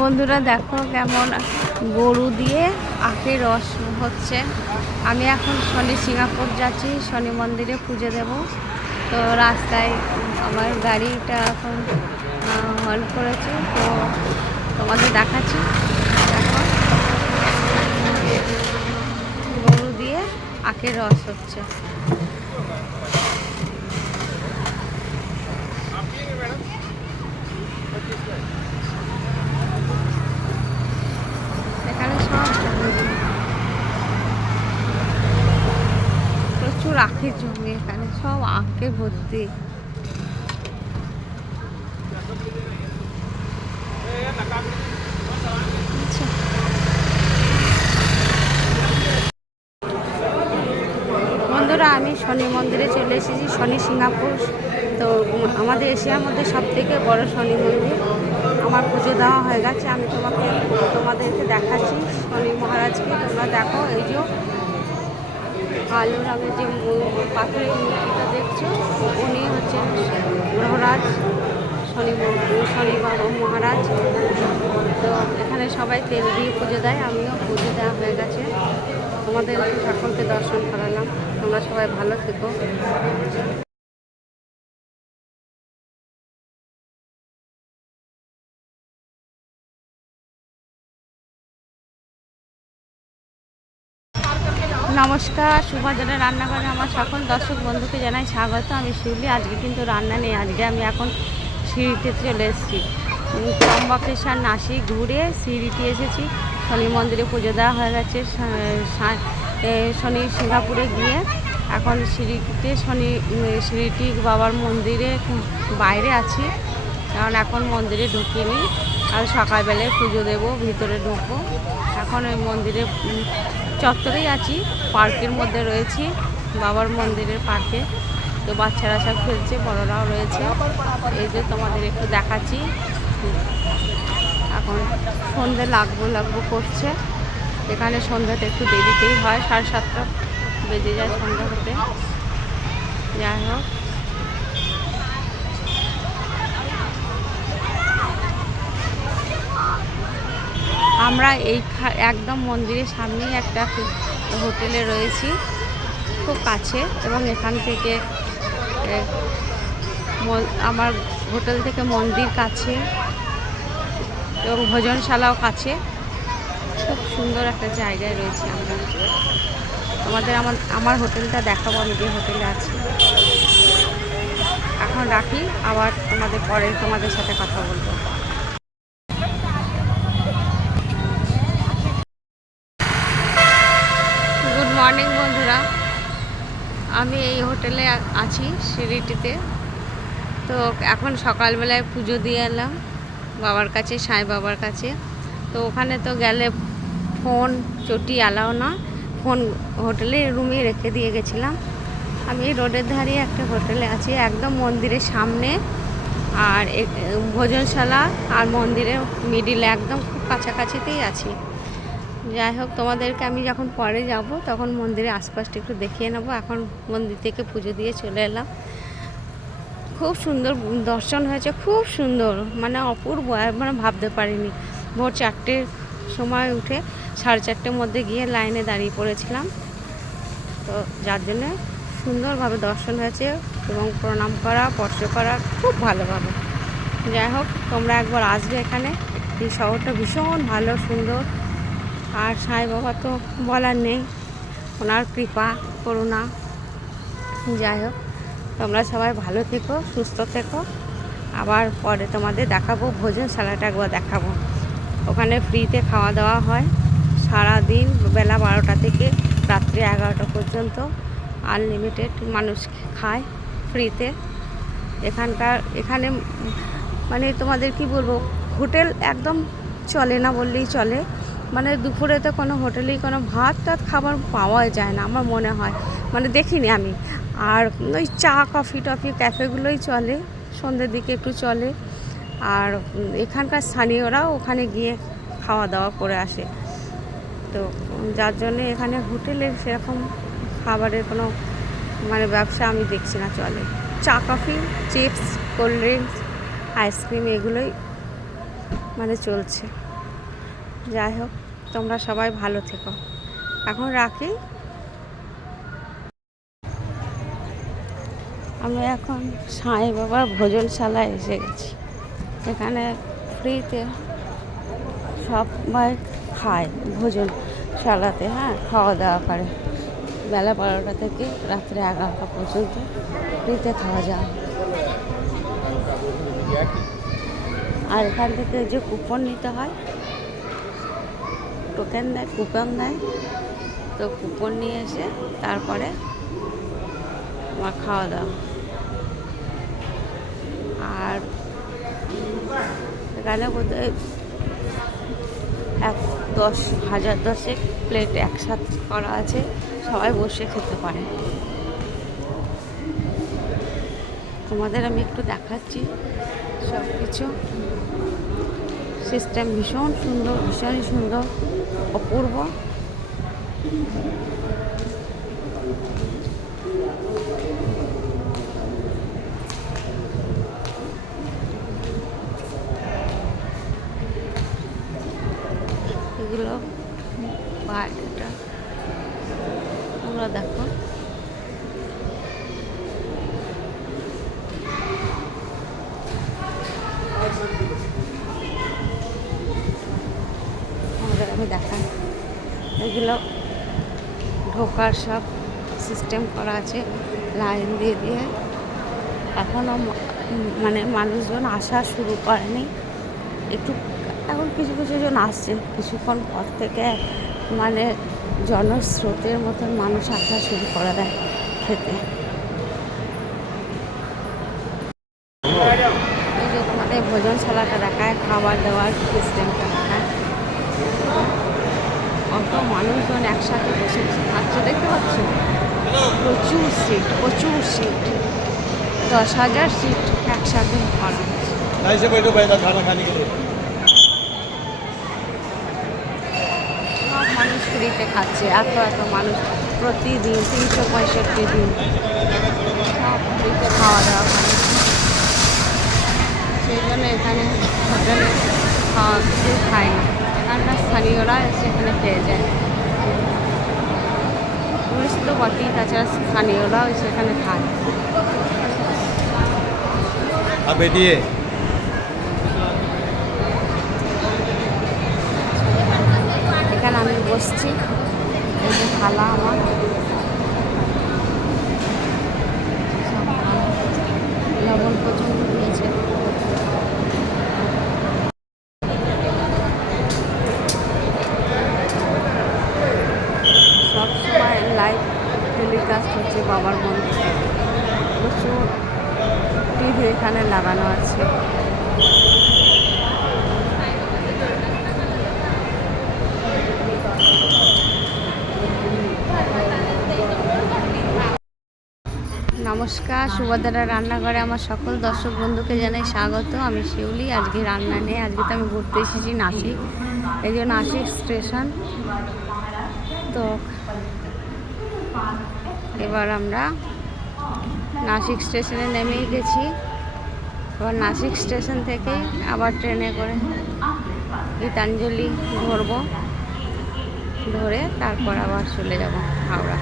বন্ধুরা দেখো কেমন গরু দিয়ে আখের রস হচ্ছে। আমি এখন শনি সিঙ্গাপুর যাচ্ছি, শনি মন্দিরে পুজো দেব। তো রাস্তায় আমার গাড়িটা এখন হল্ট করেছে, তো তোমাদের দেখাচ্ছি। দেখো গরু দিয়ে আখের রস হচ্ছে। এখানে সব প্রচুর আখের জমি, এখানে সব আখে ভর্তি। বন্ধুরা আমি শনি মন্দিরে চলে এসেছি, শনি সিঙ্গাপুর। তো আমাদের এশিয়ার মধ্যে সবথেকে বড় শনি মন্দির। আমার পুজো দেওয়া হয়ে গেছে, আমি তোমাদেরকে দেখাচ্ছি শনি মহারাজকে। তোমরা দেখো, এই যে কালো রঙের যে পাথরের মূর্তিটা দেখছো, উনি হচ্ছেন গ্রহরাজ শনি বাবা মহারাজ। তো এখানে সবাই তেল দিয়ে পুজো দেয়, আমিও পুজো দেওয়া হয়ে গেছে। তোমাদের সকলকে দর্শন করালাম। তোমরা সবাই ভালো থেকো। নমস্কার, সুভাজনের রান্নাঘরে আমার সকল দর্শক বন্ধুকে জানাই স্বাগত। আমি শিউলি। আজকে কিন্তু রান্না নেই, আজকে আমি এখন সিঁড়িতে চলে এসেছি। ত্রম্বকেশ্বর নাসিক ঘুরে সিঁড়িতে এসেছি। শনি মন্দিরে পুজো দেওয়া হয়ে গেছে। শনি সিঙ্গাপুরে গিয়ে এখন সিঁড়িতে সিঁড়িটি বাবার মন্দিরে বাইরে আছি, কারণ এখন মন্দিরে ঢুকিনি। আর সকালবেলায় পুজো দেবো, ভিতরে ঢুকবো। এখন ওই মন্দিরে চত্বরেই আছি, পার্কের মধ্যে রয়েছি, বাবার মন্দিরের পার্কে। তো বাচ্চারা সব খেলছে, বড়রাও রয়েছে। এই যে তোমাদের একটু দেখাচ্ছি। এখন সন্ধে লাগবো করছে। এখানে সন্ধ্যাটা একটু দেরিতেই হয়, 7:30 বেজে যায় সন্ধ্যা হতে। যাই হোক, আমরা এই একদম মন্দিরের সামনেই একটা হোটেলে রয়েছি, খুব কাছে। এবং এখান থেকে আমার হোটেল থেকে মন্দির কাছে এবং ভোজনশালাও কাছে। খুব সুন্দর একটা জায়গায় রয়েছে আমরা। তোমাদের আমার হোটেলটা দেখাবো, আমি যে হোটেলে আছি। এখন রাখি, আবার তোমাদের সাথে কথা বলবো। গুড মর্নিং বন্ধুরা, আমি এই হোটেলে আছি সিঁড়িটিতে। তো এখন সকালবেলায় পুজো দিয়ে এলাম বাবার কাছে, সাই বাবার কাছে। তো ওখানে তো গেলে ফোন চটি অ্যালাও না, ফোন হোটেলের রুমে রেখে দিয়ে গেছিলাম। আমি রোডের ধারে একটা হোটেলে আছি, একদম মন্দিরের সামনে। আর ভোজনশালা আর মন্দিরের মিডিলে একদম খুব কাছাকাছিতেই আছি। যাই হোক, তোমাদেরকে আমি যখন পরে যাব তখন মন্দিরের আশপাশটা একটু দেখিয়ে নেব। এখন মন্দির থেকে পুজো দিয়ে চলে এলাম। খুব সুন্দর দর্শন হয়েছে, খুব সুন্দর, মানে অপূর্ব, মানে ভাবতে পারিনি। ভোর 4টের সময় উঠে 4:30-র মধ্যে গিয়ে লাইনে দাঁড়িয়ে পড়েছিলাম। তো যার জন্যে সুন্দরভাবে দর্শন হয়েছে এবং প্রণাম করা, স্পর্শ করা খুব ভালোভাবে। যাই হোক, তোমরা একবার আসবে এখানে। এই শহরটা ভীষণ ভালো, সুন্দর। আর সাই বাবা তো বলার নেই, ওনার কৃপা করুণা। যাই হোক, তোমরা সবাই ভালো থেকো, সুস্থ থেকো। আবার পরে তোমাদের দেখাবো, ভোজনশালাটা একবার দেখাবো। ওখানে ফ্রিতে খাওয়া দাওয়া হয় সারাদিন, বেলা 12টা থেকে রাত্রি 11টা পর্যন্ত। আনলিমিটেড মানুষ খায় ফ্রিতে। এখানে মানে তোমাদের কি বলবো, হোটেল একদম চলে না বললেই চলে। মানে দুপুরে তো কোনো হোটেলেই কোনো ভাত খাবার পাওয়াই যায় না আমার মনে হয়, মানে দেখিনি আমি। আর ওই চা কফি ক্যাফেগুলোই চলে, সন্ধ্যের দিকে একটু চলে। আর এখানকার স্থানীয়রাও ওখানে গিয়ে খাওয়া দাওয়া করে আসে। তো যার জন্যে এখানে হোটেলের সেরকম খাবারের কোনো মানে ব্যবসা আমি দেখছি না চলে। চা coffee, chips, cold drinks, ice cream এগুলোই মানে চলছে। যাই হোক, তোমরা সবাই ভালো থেকো। এখন রাখি। আমি এখন সাই বাবার ভোজনশালায় এসে গেছি। এখানে ফ্রিতে সবাই খায় ভোজনশালাতে, হ্যাঁ, খাওয়া দাওয়া করে। বেলা 12টা থেকে রাত্রে 11টা পর্যন্ত ফ্রিতে খাওয়া যায়। আর এখান থেকে যে কুপন নিতে হয়, টোকেন দেয়, কুপন দেয়, তো কুপন নিয়ে এসে তারপরে আমার খাওয়া দাওয়া। আর এখানে বোধহয় 10,000 প্লেট একসাথে করা আছে, সবাই বসে খেতে পারে। তোমাদের আমি একটু দেখাচ্ছি সব কিছু। সিস্টেম ভীষণ সুন্দর, ভীষণই সুন্দর, অপূর্ব। এগুলো বাইরেটা তোমরা দেখো। আমি দেখাই, এগুলো ঢোকার সব সিস্টেম করা আছে, লাইন দিয়ে দিয়ে। এখনও মানে মানুষজন আসা শুরু করেনি, একটু এখন কিছু কিছু জন আসছে। কিছুক্ষণ পর থেকে মানে জনস্রোতের মতন মানুষ আসা শুরু করে দেয় খেতে। এই যে তোমাদের ভোজনশালাটা দেখায়, খাবার দাবার সিস্টেমটা দেখায়। কত মানুষজন একসাথে বসে খাচ্ছে দেখতে পাচ্ছ। প্রচুর সিট, প্রচুর সিট, 10,000 সিট একসাথে করা হচ্ছে। সব মানুষ ফ্রিতে খাচ্ছে, এত এত মানুষ প্রতিদিন, 365 দিন সব ফ্রিতে খাওয়া দাওয়া করে। সেই জন্য এখানে হোটেলে খাওয়া কিছু খায় না, এখানকার স্থানীয়রা এসে এখানে পেয়ে যায়। টুরিস্ট তো বটেই, তাছাড়া স্থানীয়রাও এসে এখানে খায়। এখানে আমি বসছি, এই যে থালা আমার, লবণ পর্যন্ত দিয়েছে। সবসময় লাইভ টেলিকাস্ট হচ্ছে বাবার মন্দির। প্রচুর টিভি এখানে লাগানো আছে। নমস্কার, সুভদ্রা রান্নাঘরে আমার সকল দর্শক বন্ধুকে জানাই স্বাগত। আমি শিউলি। আজকে রান্না নিয়ে, আজকে তো আমি ঘুরতে এসেছি নাসিক, এই যে নাসিক স্টেশন। তো এবার আমরা নাসিক স্টেশনে নেমেই গেছি। এবার নাসিক স্টেশন থেকে আবার ট্রেনে করে গীতাঞ্জলি ধরবো, ধরে তারপর আবার চলে যাব হাওড়া।